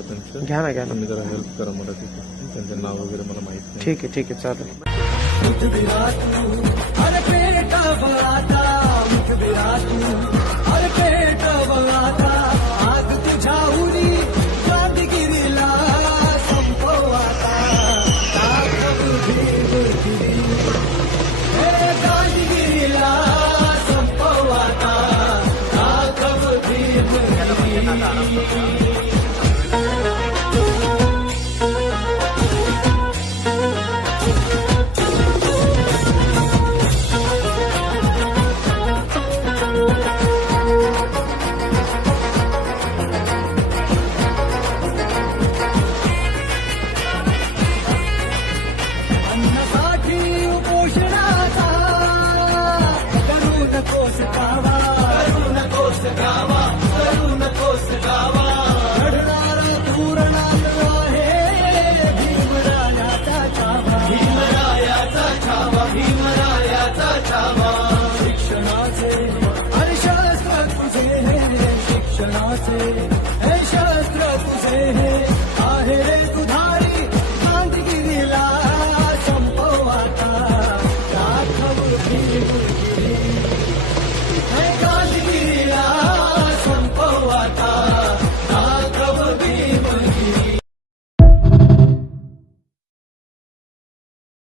आहे त्यांचं. घ्या ना घ्या ना. तुम्ही जरा हेल्प करा मला तिथे. त्यांचं नाव वगैरे मला माहित नाही. ठीक आहे ठीक आहे चालेल. मुखबिरा तू, अरे बेटा बड़ा था मुखबिरा तू.